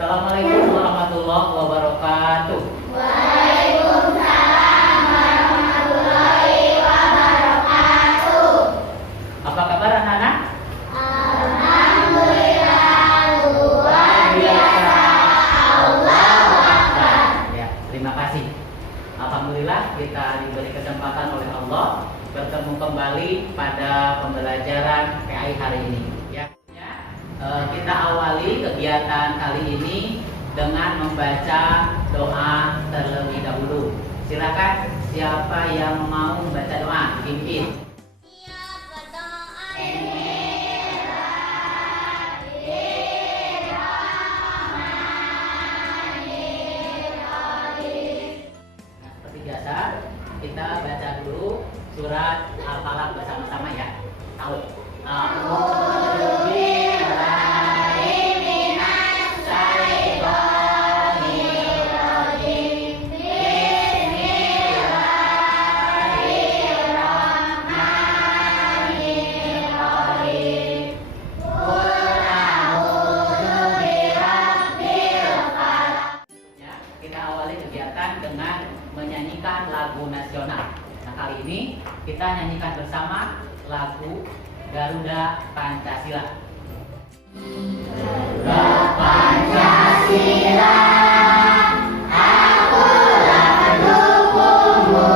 Assalamualaikum warahmatullahi wabarakatuh. Waalaikumsalam warahmatullahi wabarakatuh. Apa kabar anak-anak? Alhamdulillah luar biasa. Allahu Akbar. Ya, terima kasih. Alhamdulillah kita diberi kesempatan oleh Allah bertemu kembali pada pembelajaran PAI hari ini. Kita awali kegiatan kali ini dengan membaca doa terlebih dahulu. Silakan siapa yang mau membaca doa, dipimpin. Nah, seperti biasa kita baca dulu surat Al-Falaq bersama-sama ya. Tahu? Dengan menyanyikan lagu nasional. Nah, kali ini kita nyanyikan bersama lagu Garuda Pancasila. Garuda Pancasila, akulah pendukungmu.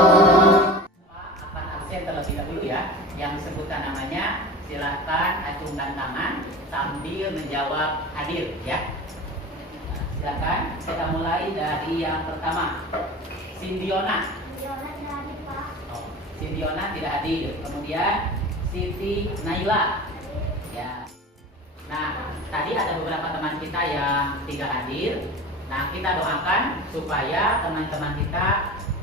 Akan absen terlebih dahulu ya. Yang sebutkan namanya silakan acungkan tangan sambil menjawab hadir ya. Silakan, kita mulai dari yang pertama. Sindiona. Sindiona tidak hadir, Pak. Oh, Sindiona tidak hadir. Kemudian Siti Naila. Ya. Nah, tadi ada beberapa teman kita yang tidak hadir. Nah, kita doakan supaya teman-teman kita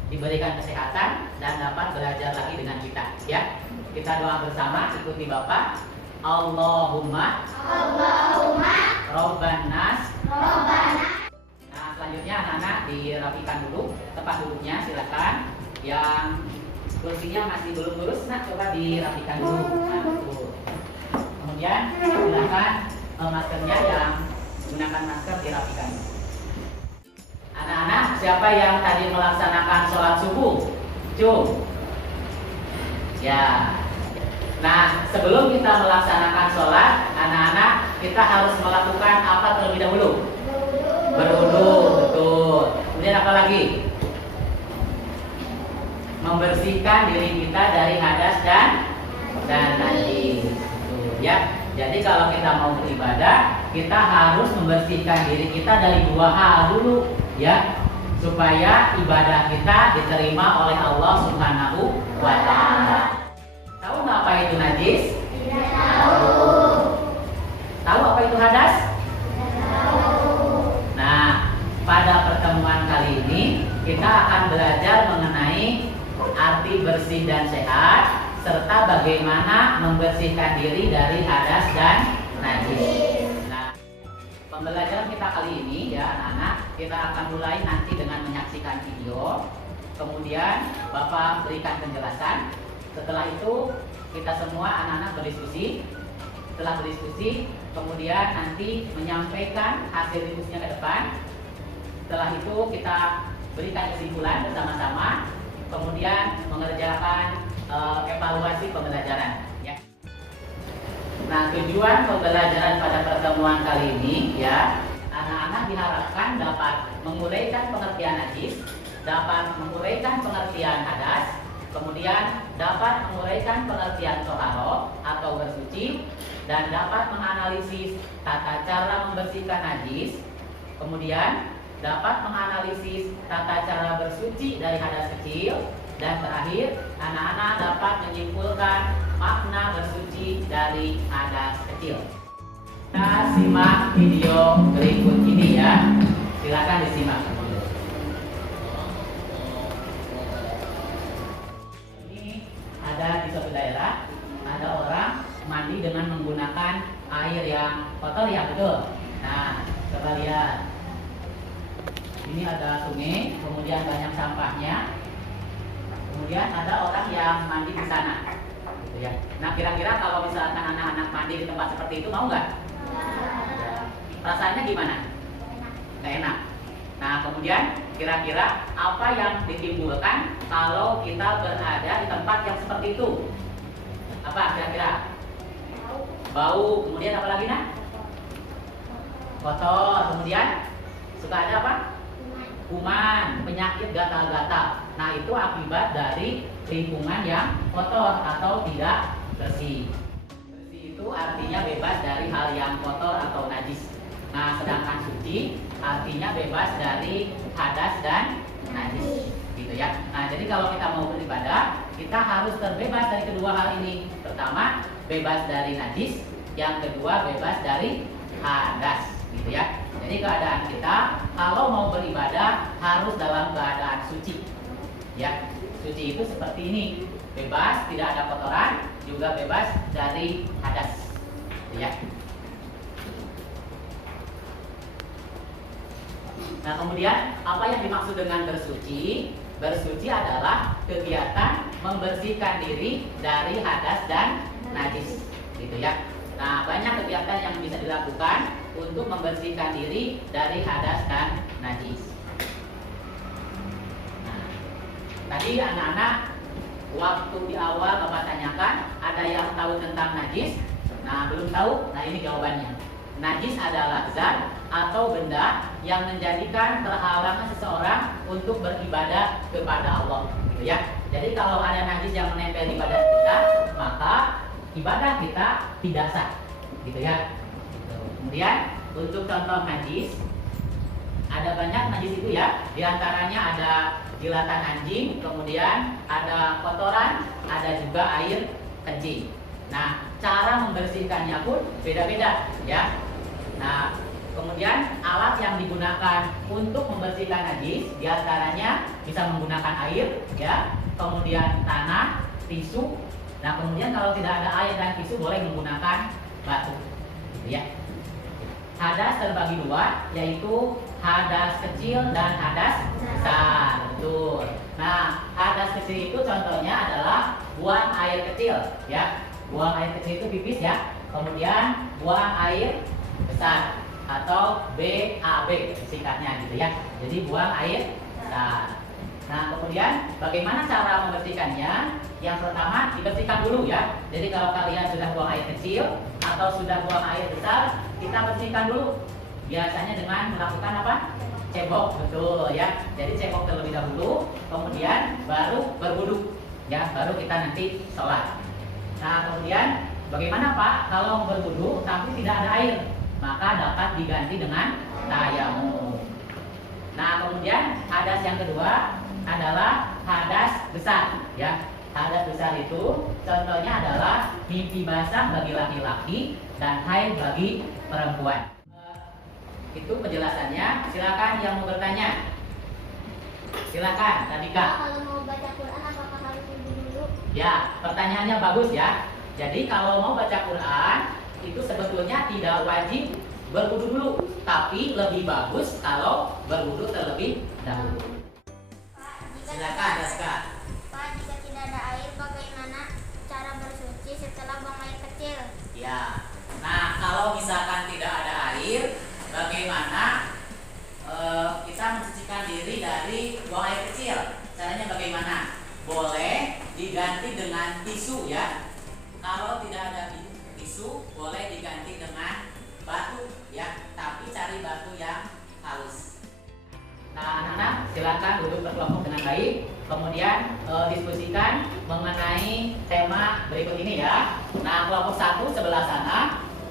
diberikan kesehatan dan dapat belajar lagi dengan kita. Ya, kita doa bersama. Ikuti Bapak. Allahumma Robban nas. Nah, selanjutnya anak-anak dirapikan dulu tempat duduknya, silakan. Yang kursinya masih belum lurus, nah coba dirapikan dulu. Nah, tuh. Kemudian silakan maskernya yang gunakan masker dirapikan. Anak-anak, siapa yang tadi melaksanakan sholat subuh? Cung. Ya. Nah, sebelum kita melaksanakan sholat, anak-anak kita harus melakukan apa terlebih dahulu? Berwudu, betul. Kemudian apa lagi? Membersihkan diri kita dari hadas dan najis. Ya. Jadi kalau kita mau beribadah, kita harus membersihkan diri kita dari dua hal dulu, ya, supaya ibadah kita diterima oleh Allah Subhanahu wa Ta'ala. Tahu nggak apa itu najis? Tidak tahu. Tahu apa itu hadas? Tidak tahu. Nah, pada pertemuan kali ini kita akan belajar mengenai arti bersih dan sehat serta bagaimana membersihkan diri dari hadas dan najis. Nah, pembelajaran kita kali ini ya anak-anak, kita akan mulai nanti dengan menyaksikan video. Kemudian Bapak berikan penjelasan. Setelah itu kita semua anak-anak berdiskusi. Setelah berdiskusi, kemudian nanti menyampaikan hasil diskusinya ke depan. Setelah itu kita berikan kesimpulan bersama-sama. Kemudian mengerjakan evaluasi pembelajaran. Ya. Nah, tujuan pembelajaran pada pertemuan kali ini, ya, anak-anak diharapkan dapat menguraikan pengertian najis, dapat menguraikan pengertian hadas, kemudian dapat menguraikan pengertian toharo atau bersuci, dan dapat menganalisis tata cara membersihkan najis, kemudian dapat menganalisis tata cara bersuci dari hadas kecil, dan terakhir anak-anak dapat menyimpulkan makna bersuci dari hadas kecil. Kita simak video berikut ini ya, silakan disimak. Ada di suatu daerah, ada orang mandi dengan menggunakan air yang kotor ya, betul. Nah, coba lihat. Ini ada sungai, kemudian banyak sampahnya. Kemudian ada orang yang mandi di sana. Gitu ya. Nah, kira-kira kalau misalkan anak-anak mandi di tempat seperti itu mau nggak? Ya. Perasaannya gimana? nggak enak. Nah, kemudian kira-kira apa yang ditimbulkan kalau kita berada di tempat yang seperti itu? Apa kira-kira? Bau. Kemudian apa lagi, Nak? Kotor. Kemudian suka ada apa? Kuman, penyakit gatal-gatal. Nah, itu akibat dari lingkungan yang kotor atau tidak bersih. Bersih itu artinya bebas dari hal yang kotor atau najis. Nah, sedangkan suci artinya bebas dari hadas dan najis, gitu ya. Nah, jadi kalau kita mau beribadah, kita harus terbebas dari kedua hal ini. Pertama, bebas dari najis. Yang kedua, bebas dari hadas, gitu ya. Jadi keadaan kita kalau mau beribadah harus dalam keadaan suci, ya. Suci itu seperti ini, bebas, tidak ada kotoran, juga bebas dari hadas, ya. Nah, kemudian apa yang dimaksud dengan bersuci? Bersuci adalah kegiatan membersihkan diri dari hadas dan najis, gitu ya. Nah, banyak kegiatan yang bisa dilakukan untuk membersihkan diri dari hadas dan najis. Nah, tadi anak-anak waktu di awal Bapak tanyakan, ada yang tahu tentang najis? Nah, belum tahu? Nah, ini jawabannya. Najis adalah zat atau benda yang menjadikan terhalangnya seseorang untuk beribadah kepada Allah, gitu ya. Jadi kalau ada najis yang menempel di badan kita, maka ibadah kita tidak sah, gitu ya. Kemudian untuk contoh najis, ada banyak najis itu ya. Di antaranya ada jilatan anjing, kemudian ada kotoran, ada juga air kencing. Nah, cara membersihkannya pun beda-beda ya. Nah, kemudian alat yang digunakan untuk membersihkan najis diantaranya bisa menggunakan air ya, kemudian tanah, tisu. Nah, kemudian kalau tidak ada air dan tisu boleh menggunakan batu, gitu ya. Hadas terbagi dua, yaitu hadas kecil dan hadas besar. Betul. Nah, hadas kecil itu contohnya adalah buang air kecil ya. Buang air kecil itu pipis ya. Kemudian buang air besar atau BAB singkatnya, gitu ya. Jadi buang air besar. Nah, kemudian bagaimana cara membersihkannya? Yang pertama dibersihkan dulu ya. Jadi kalau kalian sudah buang air kecil atau sudah buang air besar, kita bersihkan dulu. Biasanya dengan melakukan apa? Cebok, betul ya. Jadi cebok terlebih dahulu, kemudian baru berwudu ya, baru kita nanti sholat. Nah, kemudian bagaimana Pak kalau berwudu tapi tidak ada air? Maka dapat diganti dengan tayamum. Nah, kemudian hadas yang kedua adalah hadas besar ya. Hadas besar itu contohnya adalah mimpi basah bagi laki-laki dan haid bagi perempuan. Itu penjelasannya. Silakan yang mau bertanya. Silakan, Tadika. Kalau mau baca Quran apakah harus wudhu dulu? Ya, pertanyaannya bagus ya. Jadi kalau mau baca Quran itu sebetulnya tidak wajib berwudu dulu, tapi lebih bagus kalau berwudu terlebih dahulu. Silakan, Daska. Pak, jika tidak ada air, bagaimana cara bersuci setelah buang air kecil? Ya. Nah, kalau misalkan tidak ada air, bagaimana kita mensucikan diri dari buang air kecil? Caranya bagaimana? Boleh diganti dengan tisu ya. Kalau tidak ada tisu, boleh diganti dengan batu ya, tapi cari batu yang halus. Nah, anak-anak silakan duduk berkelompok dengan baik, kemudian diskusikan mengenai tema berikut ini ya. Nah, kelompok 1 sebelah sana,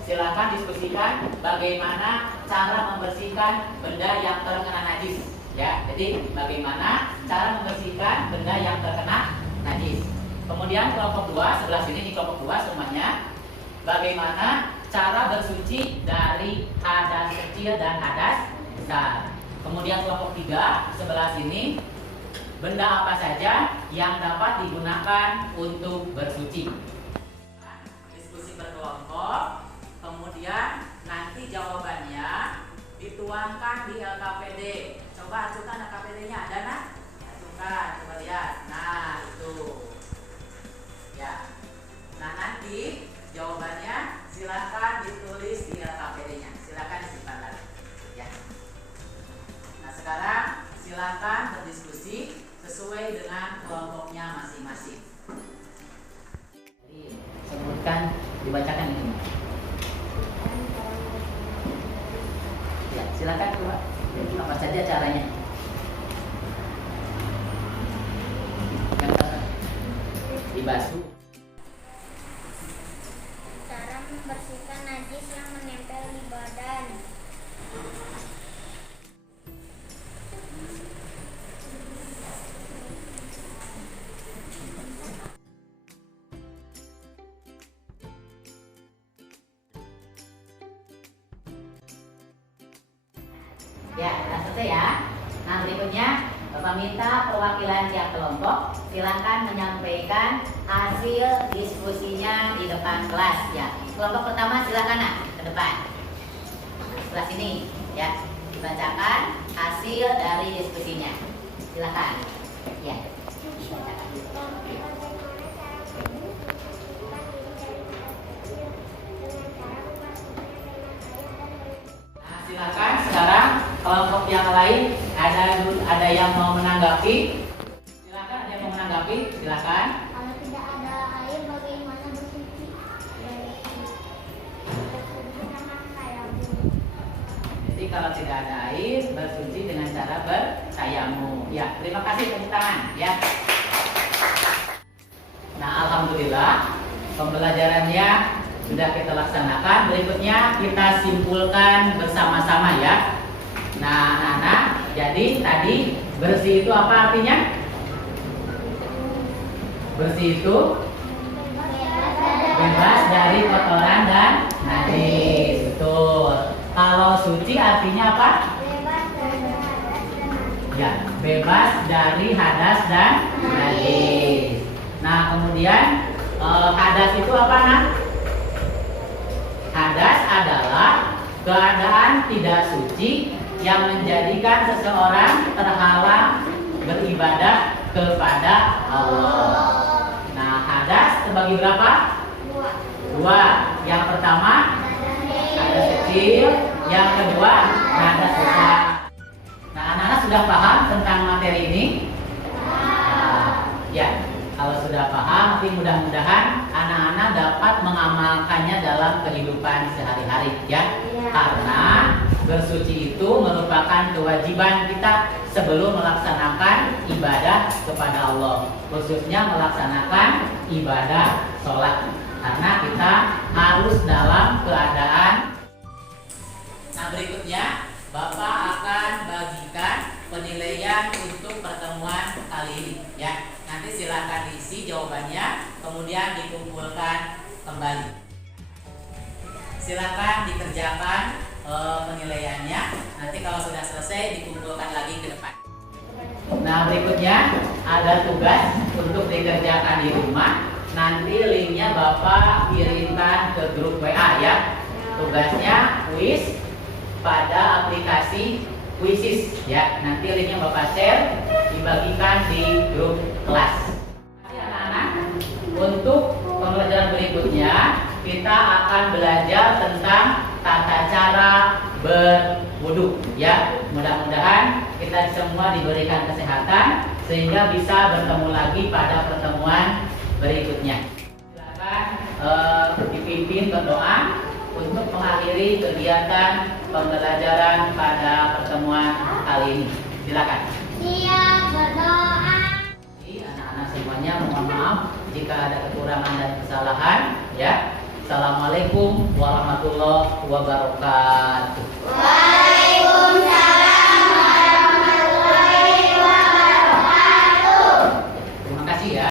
silakan diskusikan bagaimana cara membersihkan benda yang terkena najis ya. Jadi bagaimana cara membersihkan benda yang terkena najis. Kemudian kelompok 2 sebelah sini, di kelompok 2 semuanya, bagaimana cara bersuci dari hadas kecil dan hadas besar. Kemudian kelompok 3 sebelah sini, benda apa saja yang dapat digunakan untuk bersuci. Diskusi berkelompok, kemudian nanti jawabannya dituangkan di LKPD. Coba acukan LKPD-nya, ada nak? Acukan, coba lihat. Nah, itu. Ya. Nah, nanti jawabannya silakan ditulis di LKPD-nya. Silakan disimpan lagi. Ya. disebutkan, dibacakan ini. Ya, silakan coba. Apa saja caranya? Yang pertama, dibasuh. Cara membersihkan najis yang menempel di badan. Ya, sudah selesai ya. Nah, berikutnya Bapak minta perwakilan tiap kelompok silakan menyampaikan hasil diskusinya di depan kelas ya. Kelompok pertama silakan nak ke depan. Sebelah sini ya. Dibacakan hasil dari diskusinya. Silakan. Ya. Dibacakan. Nah, silakan sekarang kelompok yang lain ada yang mau menanggapi. Silakan, ada yang mau menanggapi, silakan. Kalau tidak ada air, bagaimana bersuci? Dengan tayamum. Jadi kalau tidak ada air, bersuci dengan cara bertayamum. Ya, terima kasih, tepuk tangan ya. Nah, alhamdulillah pembelajarannya sudah kita laksanakan. Berikutnya kita simpulkan bersama-sama ya. Nah, anak-anak, jadi tadi bersih itu apa artinya? Bersih itu bebas dari kotoran dan najis. Betul. Kalau suci artinya apa? Ya, bebas dari hadas dan najis. Nah, kemudian hadas itu apa, Nak? Hadas adalah keadaan tidak suci yang menjadikan seseorang terhalang beribadah kepada Allah. Nah, hadas terbagi berapa? Dua. Yang pertama hadas kecil, yang kedua hadas besar. Nah, anak-anak sudah paham tentang materi ini? Ya, kalau sudah paham, nanti mudah-mudahan anak-anak dapat mengamalkannya dalam kehidupan sehari-hari ya. Karena bersuci itu merupakan kewajiban kita sebelum melaksanakan ibadah kepada Allah, khususnya melaksanakan ibadah sholat. Karena kita harus dalam keadaan. Nah, berikutnya Bapak akan bagikan penilaian untuk pertemuan kali ini ya. Nanti silakan diisi jawabannya, kemudian dikumpulkan kembali. Silakan dikerjakan penilaiannya. Nanti kalau sudah selesai dikumpulkan lagi ke depan. Nah, berikutnya ada tugas untuk dikerjakan di rumah. Nanti linknya Bapak kirimkan ke grup WA ya. Tugasnya kuis pada aplikasi Quizzes ya. Nanti linknya Bapak share, dibagikan di grup kelas. Anak-anak, untuk pembelajaran berikutnya kita akan belajar tentang tata cara berwudu ya. Mudah-mudahan kita semua diberikan kesehatan sehingga bisa bertemu lagi pada pertemuan berikutnya. Silakan dipimpin berdoa untuk mengakhiri kegiatan pembelajaran pada pertemuan kali ini. Silakan. Siap berdoa. Anak-anak semuanya mohon maaf jika ada kekurangan dan kesalahan ya. Assalamualaikum warahmatullahi wabarakatuh.